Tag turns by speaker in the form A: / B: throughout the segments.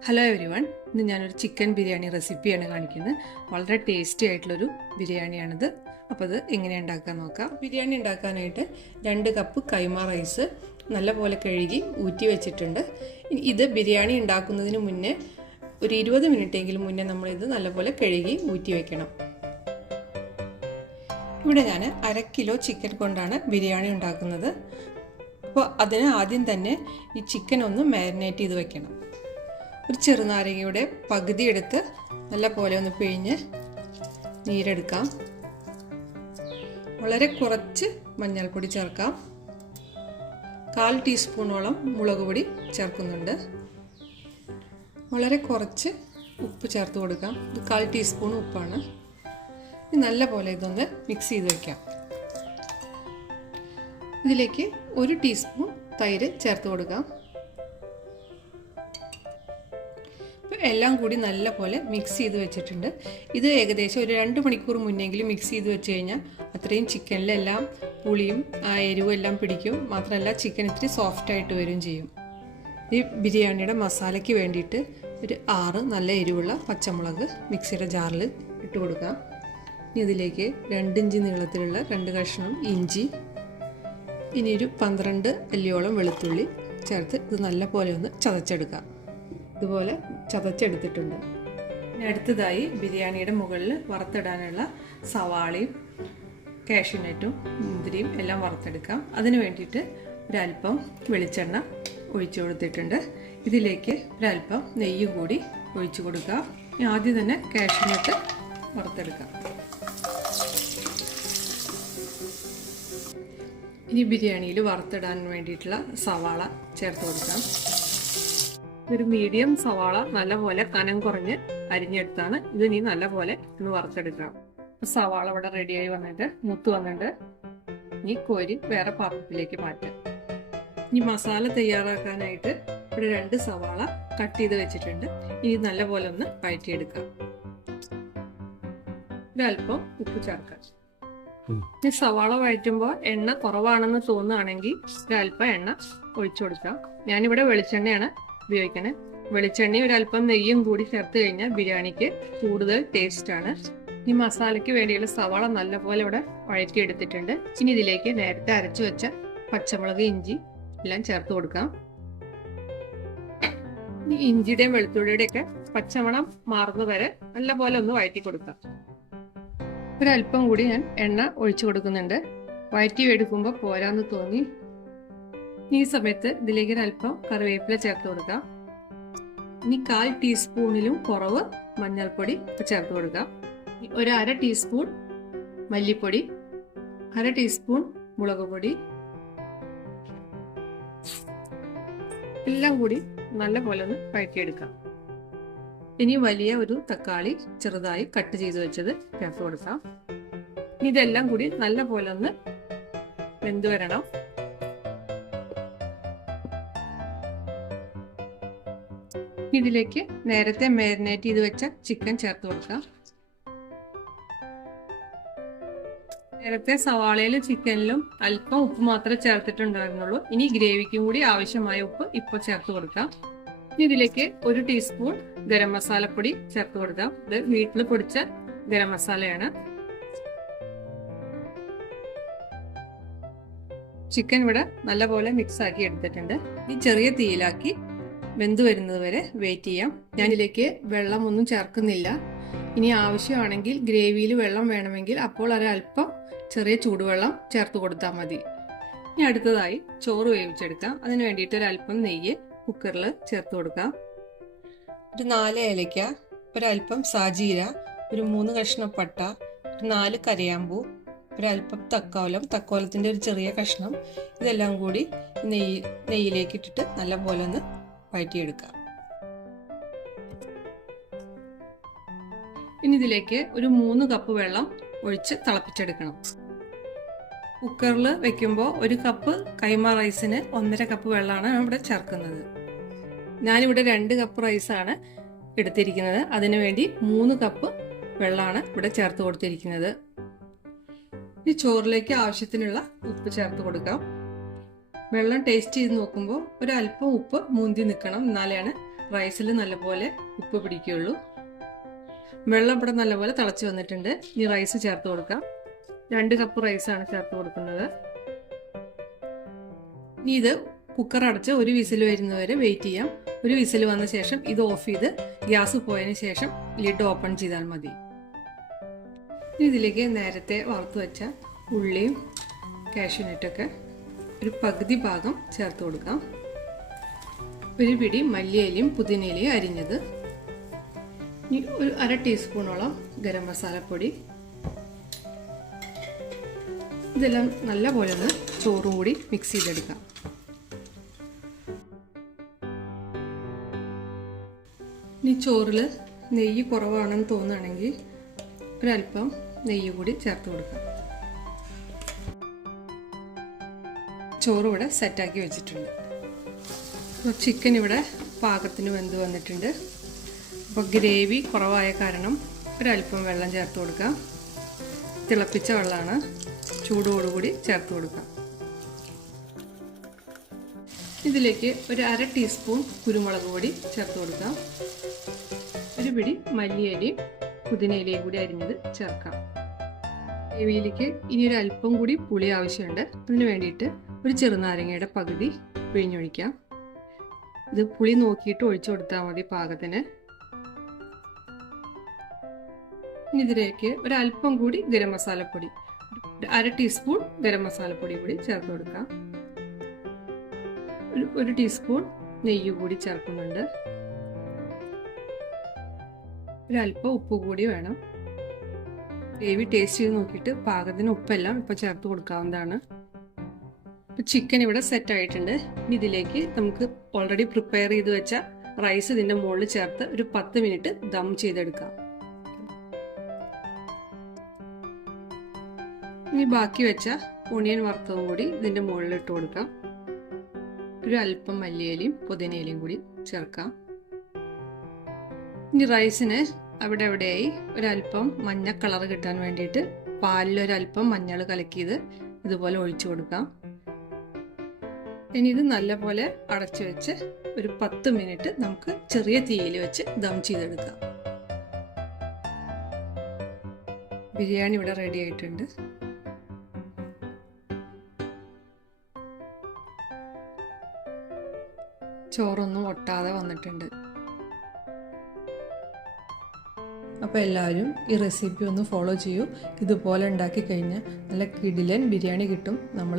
A: Hello every one ഇന്ന് ഞാനൊരു chicken biryani റെസിപ്പിയാണ് കാണിക്കുന്നത്. വളരെ ടേസ്റ്റി ആയിട്ടുള്ളൊരു ബിരിയാണിയാണിത്. അപ്പോൾ അത് എങ്ങനെ ഉണ്ടാക്കാൻ നോക്കാം. ബിരിയാണി ഉണ്ടാക്കാനായിട്ട് രണ്ട് കപ്പ് കൈമ റൈസ് നല്ലപോലെ കഴുകി ഊറ്റി വെച്ചിട്ടുണ്ട്. ഇത് ബിരിയാണി ഉണ്ടാക്കുന്നതിന് മുന്നേ ഒരു ഇരുപത് മിനിറ്റെങ്കിലും മുന്നേ നമ്മളിത് നല്ലപോലെ കഴുകി ഊറ്റി വെക്കണം. ഇവിടെ ഞാൻ അര കിലോ ചിക്കൻ കൊണ്ടാണ് ബിരിയാണി ഉണ്ടാക്കുന്നത്. അപ്പോൾ അതിന് ആദ്യം തന്നെ ഈ ചിക്കൻ ഒന്ന് മാരിനേറ്റ് ചെയ്ത് വെക്കണം. ഒരു ചെറുനാരങ്ങയുടെ പകുതി എടുത്ത് നല്ല പോലെ ഒന്ന് പിഴിഞ്ഞ് നീരെടുക്കാം. വളരെ കുറച്ച് മഞ്ഞൾപ്പൊടി ചേർക്കാം. കാൽ ടീസ്പൂണോളം മുളക് പൊടി ചേർക്കുന്നുണ്ട്. വളരെ കുറച്ച് ഉപ്പ് ചേർത്ത് കൊടുക്കാം. ഇത് കാൽ ടീസ്പൂൺ ഉപ്പാണ്. നല്ല പോലെ ഇതൊന്ന് മിക്സ് ചെയ്ത് വയ്ക്കാം ഇതിലേക്ക് ഒരു ടീസ്പൂൺ തൈര് ചേർത്ത് കൊടുക്കാം. എല്ലാം കൂടി നല്ല പോലെ മിക്സ് ചെയ്ത് വെച്ചിട്ടുണ്ട്. ഇത് ഏകദേശം ഒരു രണ്ട് മണിക്കൂർ മുന്നെങ്കിലും മിക്സ് ചെയ്ത് വെച്ച് കഴിഞ്ഞാൽ അത്രയും ചിക്കനിലെല്ലാം പുളിയും ആ എരിവും എല്ലാം പിടിക്കും. മാത്രമല്ല ചിക്കൻ ഇത്തിരി സോഫ്റ്റ് ആയിട്ട് വരികയും ചെയ്യും. ഈ ബിരിയാണിയുടെ മസാലയ്ക്ക് വേണ്ടിയിട്ട് ഒരു ആറ് നല്ല എരിവുള്ള പച്ചമുളക് മിക്സിയുടെ ജാറിൽ ഇട്ട് കൊടുക്കാം. ഇനി ഇതിലേക്ക് രണ്ടിഞ്ച് നീളത്തിലുള്ള രണ്ട് കഷ്ണം ഇഞ്ചി ഇനി ഒരു പന്ത്രണ്ട് അല്ലിയോളം വെളുത്തുള്ളി ചേർത്ത് ഇത് നല്ല പോലെ ഒന്ന് ചതച്ചെടുക്കാം. ഇതുപോലെ ചതച്ചെടുത്തിട്ടുണ്ട്. ഇനി അടുത്തതായി ബിരിയാണിയുടെ മുകളിൽ വറുത്തിടാനുള്ള സവാളയും കാഷ്യൂനട്ടും മുന്തിരിയും എല്ലാം വറുത്തെടുക്കാം. അതിന് വേണ്ടിയിട്ട് ഒരല്പം വെളിച്ചെണ്ണ ഒഴിച്ചു കൊടുത്തിട്ടുണ്ട്. ഇതിലേക്ക് ഒരല്പം നെയ്യും കൂടി ഒഴിച്ചു കൊടുക്കുക ഇനി ആദ്യം തന്നെ കാഷ്യൂനട്ട് വറുത്തെടുക്കാം. ഇനി ബിരിയാണിയിൽ വറുത്തിടാൻ വേണ്ടിയിട്ടുള്ള സവാള ചേർത്ത് കൊടുക്കാം. ഒരു മീഡിയം സവാള നല്ലപോലെ കനം കുറഞ്ഞ് അരിഞ്ഞെടുത്താണ്. ഇത് നീ നല്ലപോലെ ഒന്ന് വറുത്തെടുക്കാം. സവാള ഇവിടെ റെഡിയായി വന്നിട്ട് മുത്ത് വന്നിട്ട് ഇനി കോരി വേറെ പാത്രത്തിലേക്ക് മാറ്റാം. ഇനി മസാല തയ്യാറാക്കാനായിട്ട് ഇവിടെ രണ്ട് സവാള കട്ട് ചെയ്ത് വെച്ചിട്ടുണ്ട്. ഇനി നല്ലപോലെ ഒന്ന് വഴറ്റിയെടുക്കാം. ഒരല്പം ഉപ്പ് ചേർക്കാം. ഈ സവാള വഴറ്റുമ്പോൾ എണ്ണ കുറവാണെന്ന് തോന്നുകയാണെങ്കിൽ ഒരല്പം എണ്ണ ഒഴിച്ചു കൊടുക്കാം. ഞാനിവിടെ വെളിച്ചെണ്ണയാണ് ഉപയോഗിക്കണേ. വെളിച്ചെണ്ണ ഒരല്പം നെയ്യും കൂടി ചേർത്ത് കഴിഞ്ഞാൽ ബിരിയാണിക്ക് കൂടുതൽ ടേസ്റ്റ് ആണ്. ഈ മസാലയ്ക്ക് വേണ്ടിയുള്ള സവാള നല്ലപോലെ ഇവിടെ വഴറ്റിയെടുത്തിട്ടുണ്ട്. ഇനി ഇതിലേക്ക് നേരത്തെ അരച്ചു വെച്ച പച്ചമുളക് ഇഞ്ചി എല്ലാം ചേർത്ത് കൊടുക്കാം. ഈ ഇഞ്ചിയുടെയും വെളുത്തുള്ളിയുടെ ഒക്കെ പച്ചമണം മാറുന്നത് വരെ നല്ലപോലെ ഒന്ന് വഴറ്റി കൊടുക്കാം. ഒരല്പം കൂടി ഞാൻ എണ്ണ ഒഴിച്ചു കൊടുക്കുന്നുണ്ട്. വഴറ്റി എടുക്കുമ്പോൾ പോരാന്ന് തോന്നി. ഈ സമയത്ത് ഇതിലേക്ക് അല്പം കറിവേപ്പില ചേർത്ത് കൊടുക്കാം. ഇനി കാൽ ടീസ്പൂണിലും കുറവ് മഞ്ഞൾപ്പൊടി ചേർത്ത് കൊടുക്കാം. ഒരു അര ടീസ്പൂൺ മല്ലിപ്പൊടി അര ടീസ്പൂൺ മുളക് പൊടി. എല്ലാം കൂടി നല്ല പോലെ ഒന്ന് വഴറ്റിയെടുക്കാം. ഇനി വലിയ ഒരു തക്കാളി ചെറുതായി കട്ട് ചെയ്ത് വെച്ചത് ചേർത്ത് കൊടുക്കാം. ഇതെല്ലാം കൂടി നല്ല പോലെ ഒന്ന് വെന്ത് വരണം. ഇതിലേക്ക് നേരത്തെ മാരിനേറ്റ് ചെയ്ത് വെച്ച ചിക്കൻ ചേർത്ത് കൊടുക്കാം. നേരത്തെ സവാളയിലും ചിക്കനിലും അല്പം ഉപ്പ് മാത്രമേ ചേർത്തിട്ടുണ്ടായിരുന്നുള്ളൂ. ഇനി ഗ്രേവിക്കും കൂടി ആവശ്യമായ ഉപ്പ് ഇപ്പോൾ ചേർത്ത് കൊടുക്കാം. ഇതിലേക്ക് ഒരു ടീസ്പൂൺ ഗരം മസാലപ്പൊടി ചേർത്ത് കൊടുക്കാം. ഇത് വീട്ടിൽ പൊടിച്ച ഗരം മസാലയാണ്. ചിക്കൻ ഇവിടെ നല്ലപോലെ മിക്സ് ആക്കി എടുത്തിട്ടുണ്ട്. ഈ ചെറിയ തീയിലാക്കി വെന്ത് വരുന്നത് വരെ വെയിറ്റ് ചെയ്യാം. ഞാനിതിലേക്ക് വെള്ളം ഒന്നും ചേർക്കുന്നില്ല. ഇനി ആവശ്യമാണെങ്കിൽ ഗ്രേവിയിൽ വെള്ളം വേണമെങ്കിൽ അപ്പോൾ ഒരല്പം ചെറിയ ചൂടുവെള്ളം ചേർത്ത് കൊടുത്താൽ മതി. ഇനി അടുത്തതായി ചോറ് വേവിച്ചെടുക്കാം. അതിന് വേണ്ടിയിട്ട് ഒരല്പം നെയ്യ് കുക്കറിൽ ചേർത്ത് കൊടുക്കാം. ഒരു നാല് ഏലയ്ക്ക ഒരല്പം സാജീര ഒരു മൂന്ന് കഷ്ണം പട്ട ഒരു നാല് കരയാമ്പൂ ഒരല്പം തക്കോലം തക്കോലത്തിന്റെ ഒരു ചെറിയ കഷ്ണം ഇതെല്ലാം കൂടി നെയ്യ് നെയ്യിലേക്ക് ഇട്ടിട്ട് നല്ലപോലെ ഒന്ന് വഴറ്റിയെടുക്കാം ഇനി ഇതിലേക്ക് ഒരു മൂന്ന് കപ്പ് വെള്ളം ഒഴിച്ച് തിളപ്പിച്ചെടുക്കണം. കുക്കറിൽ വെക്കുമ്പോൾ ഒരു കപ്പ് കൈമ റൈസിന് ഒന്നര കപ്പ് വെള്ളമാണ് ഇവിടെ ചേർക്കുന്നത്. ഞാനിവിടെ രണ്ട് കപ്പ് റൈസാണ് എടുത്തിരിക്കുന്നത്. അതിനു വേണ്ടി മൂന്ന് കപ്പ് വെള്ളമാണ് ഇവിടെ ചേർത്ത് കൊടുത്തിരിക്കുന്നത്. ഈ ചോറിലേക്ക് ആവശ്യത്തിനുള്ള ഉപ്പ് ചേർത്ത് കൊടുക്കാം. വെള്ളം ടേസ്റ്റ് ചെയ്ത് നോക്കുമ്പോൾ ഒരല്പം ഉപ്പ് മൂന്തി നിൽക്കണം എന്നാലാണ് റൈസിൽ നല്ലപോലെ ഉപ്പ് പിടിക്കുകയുള്ളൂ. വെള്ളം ഇവിടെ നല്ലപോലെ തിളച്ച് വന്നിട്ടുണ്ട്. ഇനി റൈസ് ചേർത്ത് കൊടുക്കാം. രണ്ട് കപ്പ് റൈസാണ് ചേർത്ത് കൊടുക്കുന്നത്. ഇനി ഇത് കുക്കർ അടച്ച് ഒരു വിസിൽ വരുന്നവരെ വെയിറ്റ് ചെയ്യാം. ഒരു വിസിൽ വന്ന ശേഷം ഇത് ഓഫ് ചെയ്ത് ഗ്യാസ് പോയതിന് ശേഷം ലിഡ് ഓപ്പൺ ചെയ്താൽ മതി. ഇതിലേക്ക് നേരത്തെ വറുത്ത് വെച്ച ഉള്ളിയും കാഷ്യൂനട്ടൊക്കെ ഒരു പകുതി ഭാഗം ചേർത്ത് കൊടുക്കാം. ഒരു പിടി മല്ലിയിലയും പുതിനയിലയും അരിഞ്ഞത്. ഇനി ഒരു അര ടീസ്പൂണോളം ഗരം മസാലപ്പൊടി. ഇതെല്ലാം നല്ല പോലെ ഒന്ന് ചോറും കൂടി മിക്സ് ചെയ്തെടുക്കാം. ഇനി ചോറിൽ നെയ്യ് കുറവാണെന്ന് തോന്നുകയാണെങ്കിൽ ഒരല്പം നെയ്യ് കൂടി ചേർത്ത് കൊടുക്കാം. ചോറ് ഇവിടെ സെറ്റാക്കി വെച്ചിട്ടുണ്ട്. അപ്പോൾ ചിക്കൻ ഇവിടെ പാകത്തിന് വെന്ത് വന്നിട്ടുണ്ട്. അപ്പോൾ ഗ്രേവി കുറവായ കാരണം ഒരല്പം വെള്ളം ചേർത്ത് കൊടുക്കാം. തിളപ്പിച്ച വെള്ളമാണ് ചൂടോടുകൂടി ചേർത്ത് കൊടുക്കാം. ഇതിലേക്ക് ഒരു അര ടീസ്പൂൺ കുരുമുളക് പൊടി ചേർത്ത് കൊടുക്കാം. ഒരു പിടി മല്ലിയിലയും പുതിനയിലയും കൂടി അരിഞ്ഞത് ചേർക്കാം. ഗ്രേവിയിലേക്ക് ഇനി ഒരു അല്പം കൂടി പുളി ആവശ്യമുണ്ട്. അതിന് വേണ്ടിയിട്ട് ഒരു ചെറുനാരങ്ങയുടെ പകുതി പിഴിഞ്ഞൊഴിക്കാം. ഇത് പുളി നോക്കിയിട്ട് ഒഴിച്ചു കൊടുത്താൽ മതി പാകത്തിന്. ഇതിലേക്ക് ഒരല്പം കൂടി ഗരം മസാലപ്പൊടി അര ടീസ്പൂൺ ഗരം മസാലപ്പൊടി കൂടി ചേർത്ത് കൊടുക്കാം. ഒരു ഒരു ടീസ്പൂൺ നെയ്യ് കൂടി ചേർക്കുന്നുണ്ട്. ഒരല്പം ഉപ്പ് കൂടി വേണം. ഗ്രേവി ടേസ്റ്റ് ചെയ്ത് നോക്കിയിട്ട് പാകത്തിന് ഉപ്പെല്ലാം ഇപ്പോൾ ചേർത്ത് കൊടുക്കാവുന്നതാണ്. ചിക്കൻ ഇവിടെ സെറ്റ് ആയിട്ടുണ്ട്. ഇനി ഇതിലേക്ക് നമുക്ക് ഓൾറെഡി പ്രിപ്പയർ ചെയ്ത് വെച്ച റൈസ് ഇതിന്റെ മുകളിൽ ചേർത്ത് ഒരു പത്ത് മിനിറ്റ് ദം ചെയ്തെടുക്കാം. ഇനി ബാക്കി വെച്ച ഒണിയൻ വറുത്തതും കൂടി ഇതിന്റെ മുകളിൽ ഇട്ട് കൊടുക്കാം. ഒരു അല്പം മല്ലിയിലയും പുതിനയിലയും കൂടി ചേർക്കാം. ഇനി റൈസിന് അവിടെ എവിടെയായി ഒരല്പം മഞ്ഞ കളർ കിട്ടാൻ വേണ്ടിയിട്ട് പാലിൽ ഒരല്പം മഞ്ഞൾ കലക്കിയത് ഇതുപോലെ ഒഴിച്ചു കൊടുക്കാം. ഇനി ഇത് നല്ലപോലെ അടച്ചു വെച്ച് ഒരു പത്ത് മിനിറ്റ് നമുക്ക് ചെറിയ തീയിൽ വെച്ച് ദം ചെയ്തെടുക്കാം. ബിരിയാണി ഇവിടെ റെഡി ആയിട്ടുണ്ട്. ചോറൊന്നും ഒട്ടാതെ വന്നിട്ടുണ്ട്. അപ്പോൾ എല്ലാവരും ഈ റെസിപ്പി ഒന്ന് ഫോളോ ചെയ്യൂ. ഇതുപോലെ ഉണ്ടാക്കി കഴിഞ്ഞാൽ നല്ല കിടിലൻ ബിരിയാണി കിട്ടും. നമ്മൾ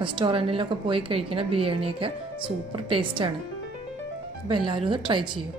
A: റെസ്റ്റോറന്റിലൊക്കെ പോയി കഴിക്കുന്ന ബിരിയാണിയൊക്കെ സൂപ്പർ ടേസ്റ്റാണ്. അപ്പോൾ എല്ലാവരും ഒന്ന് ട്രൈ ചെയ്യൂ.